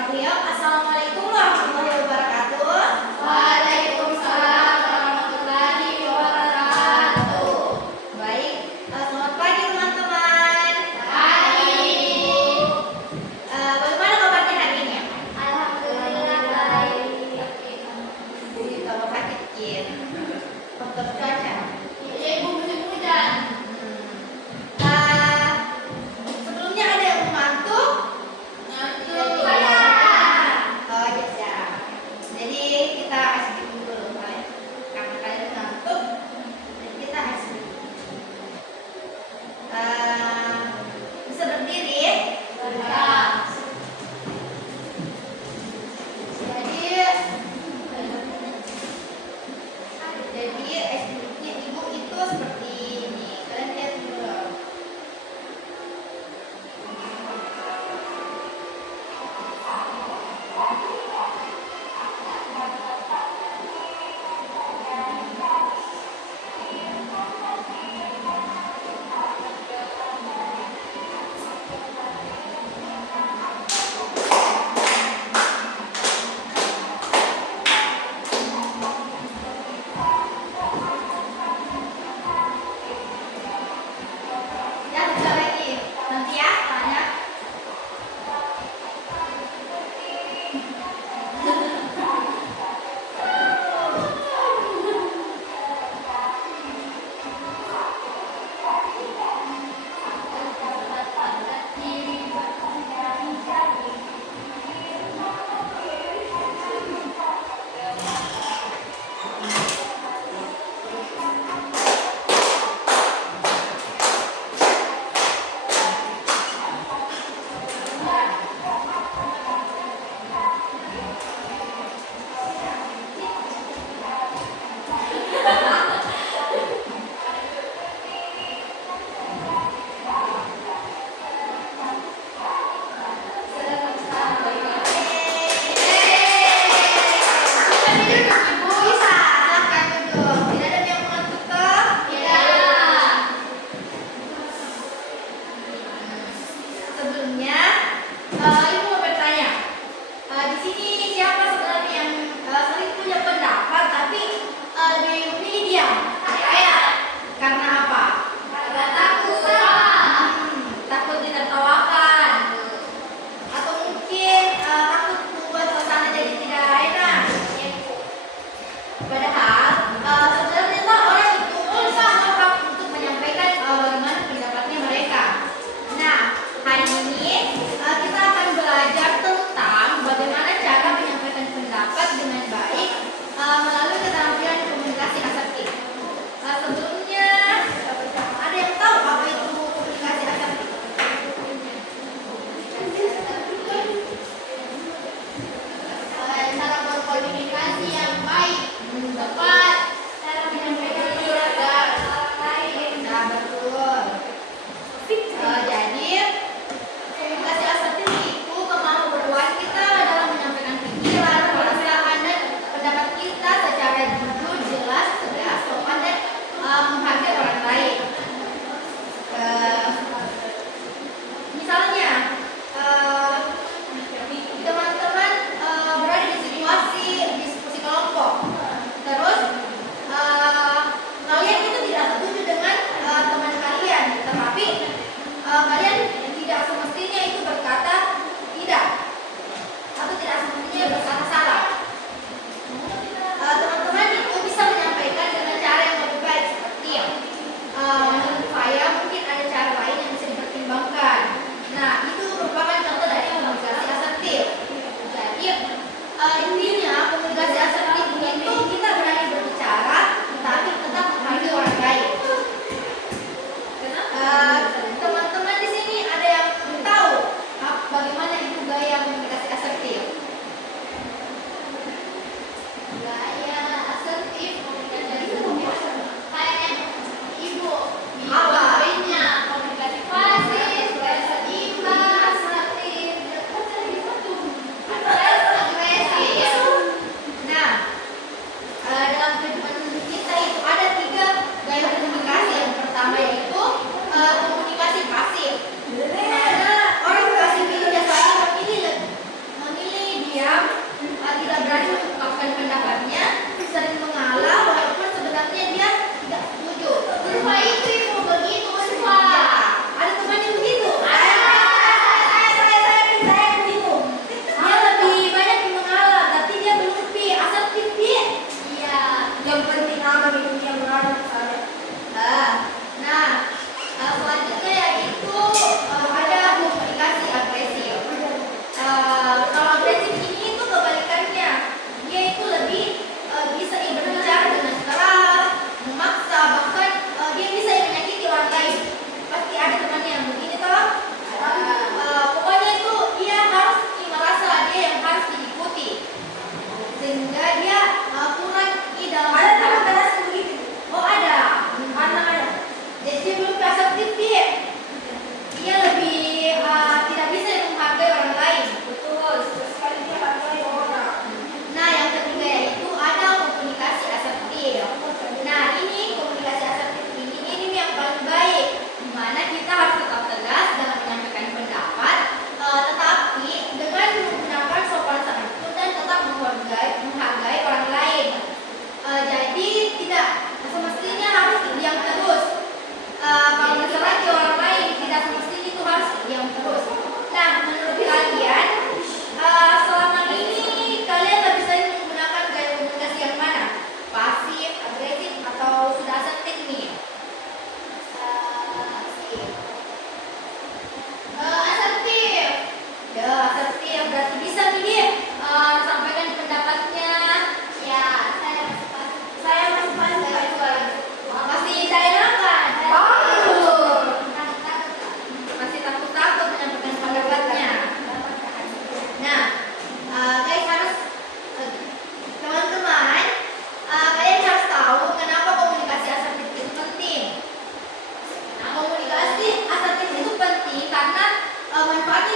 Beliau, Assalamualaikum warahmatullahi wabarakatuh. Waalaikumsalam warahmatullahi wabarakatuh. Baik, selamat pagi teman-teman. Pagi. Bagaimana kabarnya hari ini? Alhamdulillah baik. Kalau sakit kecil, faktor cuaca. Iya ibu musim hujan. Sebelumnya ada yang mau ngantuk? Ngantuk. Oh ya siap.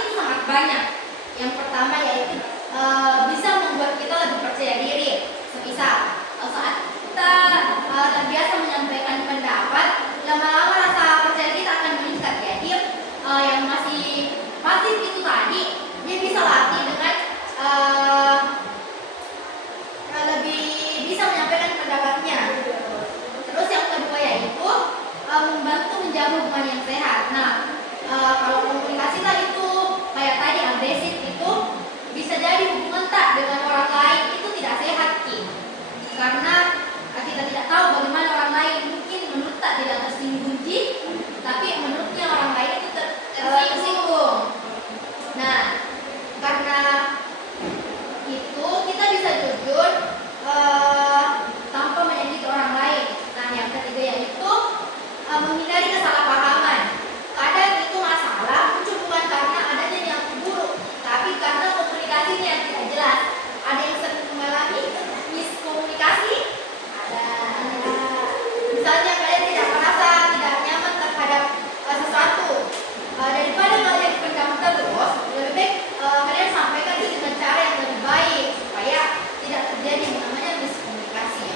itu sangat banyak. Yang pertama yaitu bisa membuat kita lebih percaya diri. Semisal saat kita terbiasa menyampaikan pendapat, lama-lama rasa percaya kita akan meningkat. Jadi yang masih pasif itu tadi, dia bisa latih dengan lebih bisa menyampaikan pendapatnya. Terus yang kedua yaitu membantu menjaga hubungan yang sehat. Nah, kalau komunikasi tadi itu kayak tadi agresif itu bisa jadi hubungan tak dengan orang lain itu tidak sehat, Ki. Karena kita tidak tahu bagaimana orang lain, mungkin menurut tak tidak tersinggung, Ki, tapi menurutnya orang lain itu tersinggung. Nah, karena itu kita bisa jujur tanpa menyakiti orang lain. Nah, yang ketiga yaitu menghindari kesalahpahaman. Kadang itu masalah muncul bukan karena adanya yang buruk, tapi karena komunikasinya yang tidak jelas. Ada yang sering mengalami miskomunikasi? Ada. Misalnya kalian tidak merasa tidak nyaman terhadap sesuatu. Daripada kalian pendam terus, lebih baik kalian sampaikan itu dengan cara yang lebih baik supaya tidak terjadi yang namanya miskomunikasi.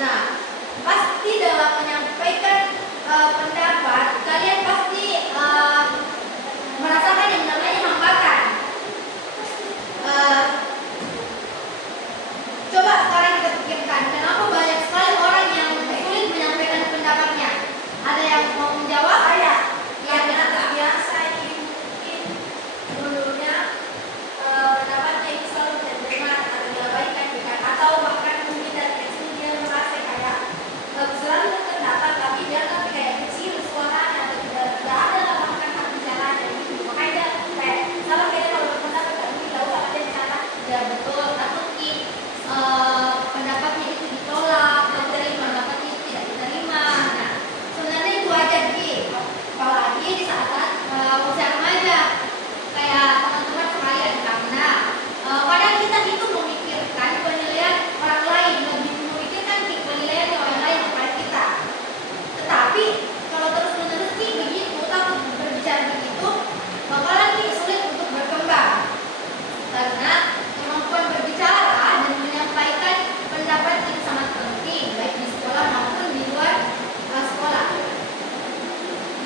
Nah, pasti dalam menyampaikan pendapat kalian pasti merasakan yang namanya hambatan. Coba sekarang kita pikirkan, kenapa banyak sekali orang yang sulit menyampaikan pendapatnya? Ada yang mau menjawab? Ada. Ya, benar. Biasa mungkin dulunya pendapatnya itu selalu tidak terima atau diabaikan, atau bahkan mungkin dari kecil dia merasa kayak selalu berpendapat tapi dia kan kayak kecil suaranya atau tidak ada lah bahkan hak bicaranya gitu. Makanya dia kayak salah kayak kalau berpendapat kan tidak usah ada bicara. Ya betul, takut pendapatnya itu ditolak, diterima, pendapatnya itu tidak diterima. Nah, sebenarnya itu wajar, Ki. Apalagi di saat usia remaja, kayak teman-teman sekalian, karena kadang kita itu memikirkan penilaian orang lain, lebih memikirkan penilaian orang lain kepada kita. Tetapi kalau terus-menerus Ki begitu, takut berbicara begitu, bakalan Ki sulit untuk berkembang. Karena kemampuan berbicara dan menyampaikan pendapat itu sangat penting, baik di sekolah maupun di luar sekolah.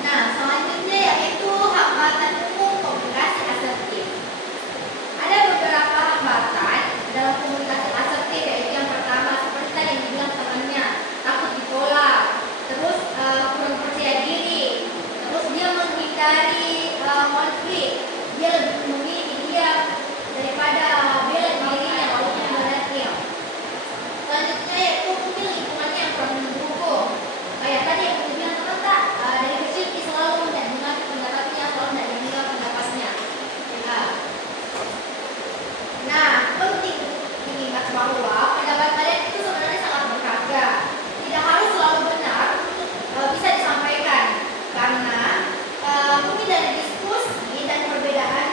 Nah, selanjutnya yaitu hambatan umum komunikasi asertif. Ada beberapa hambatan dalam komunikasi asertif, yaitu yang pertama seperti tadi yang dibilang temannya, takut ditolak, terus kurang percaya diri, terus dia menghindari konflik, dia lebih memilih diam daripada bela dirinya walaupun beratnya. Selanjutnya yaitu mungkin lingkungannya yang kurang mendukung. Kayak tadi yang aku bilang teman tak, dari kecil dia selalu mendengar pendapatnya, selalu mendengar pendapatnya. Nah, penting diingat bahwa pendapat kalian itu sebenarnya sangat berharga. Tidak harus selalu benar untuk bisa disampaikan, karena mungkin dari diskusi dan perbedaan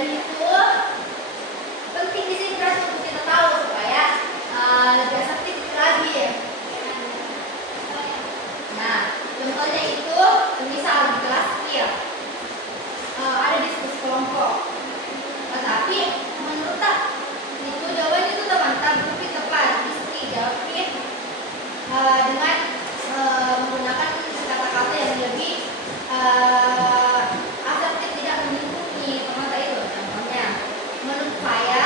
Jadi itu penting di sini berarti untuk kita tahu supaya lebih efektif lagi ya. Nah, contohnya itu misal di kelas skill ada diskusi kelompok. Tetapi menurut tak itu jawaban itu teman tapi tepat diskusi jawabin dengan menggunakan kata-kata yang lebih asapnya tidak menyinggung teman itu. Contohnya, menurut saya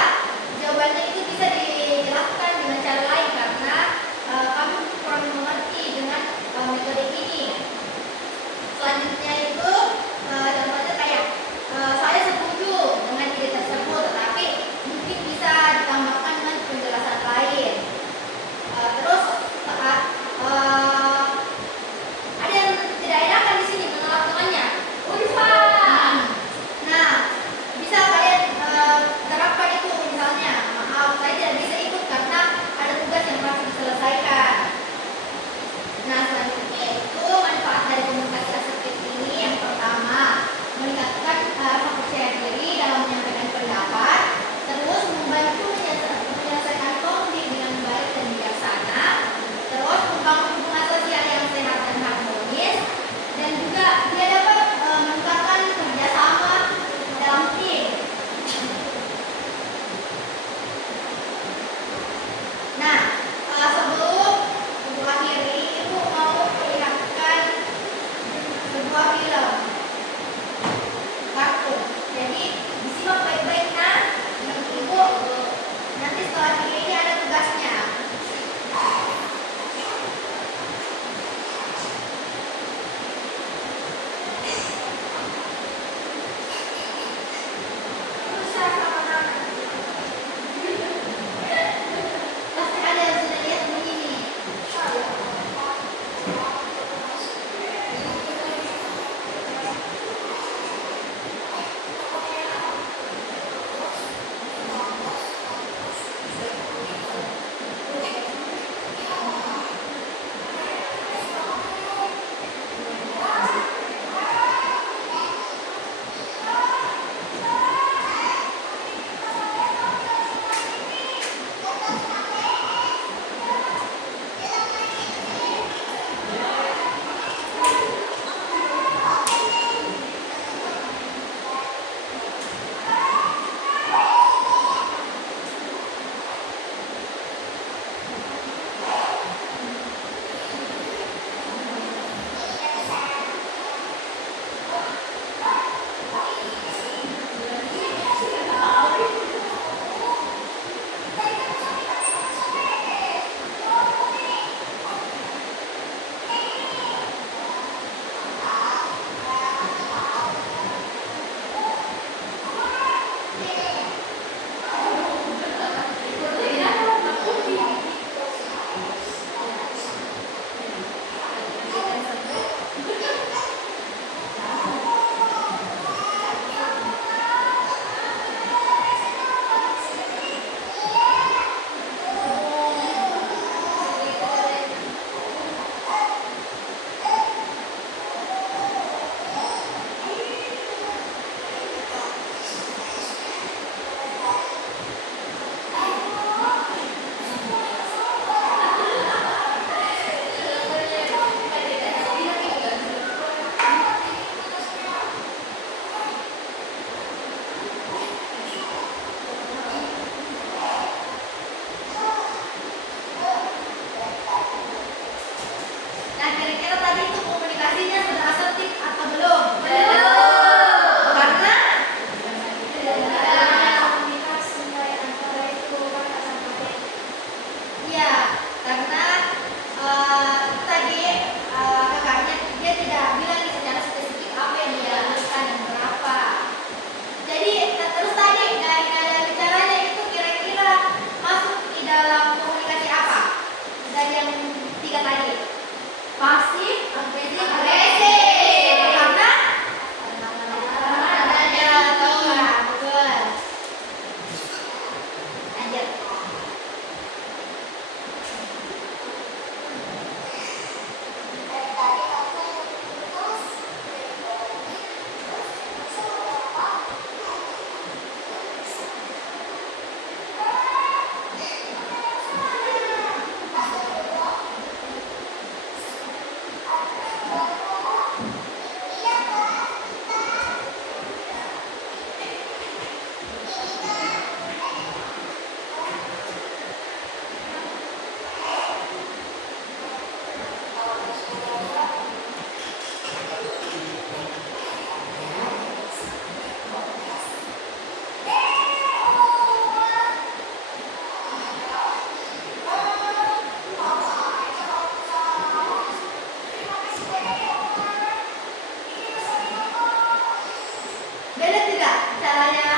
jawabannya itu bisa dijelaskan dengan cara lain karena kami kurang mengerti dengan metode ini. Selanjutnya itu contohnya kayak saya setuju dengan ide tersebut, tetapi mungkin bisa ditambahkan dengan penjelasan lain. Terus ada yang tidak enakan di sini menolak temannya. Nah, bisa kalian terapkan itu misalnya, maaf saya tidak bisa ikut karena ada tugas yang harus diselesaikan. Nah, selanjutnya itu manfaat dari komunikasi asertif ini yang pertama meningkatkan rasa percaya diri dalam menyampaikan pendapat, terus membantu menyelesaikan konflik dengan baik dan bijaksana, terus membangun hubungan sosial yang sehat dan harmonis, dan juga dia dapat meningkatkan kerjasama dalam tim. Nah, sebelum ibu akhiri, ibu mau perlihatkan sebuah film kartun. Jadi caranya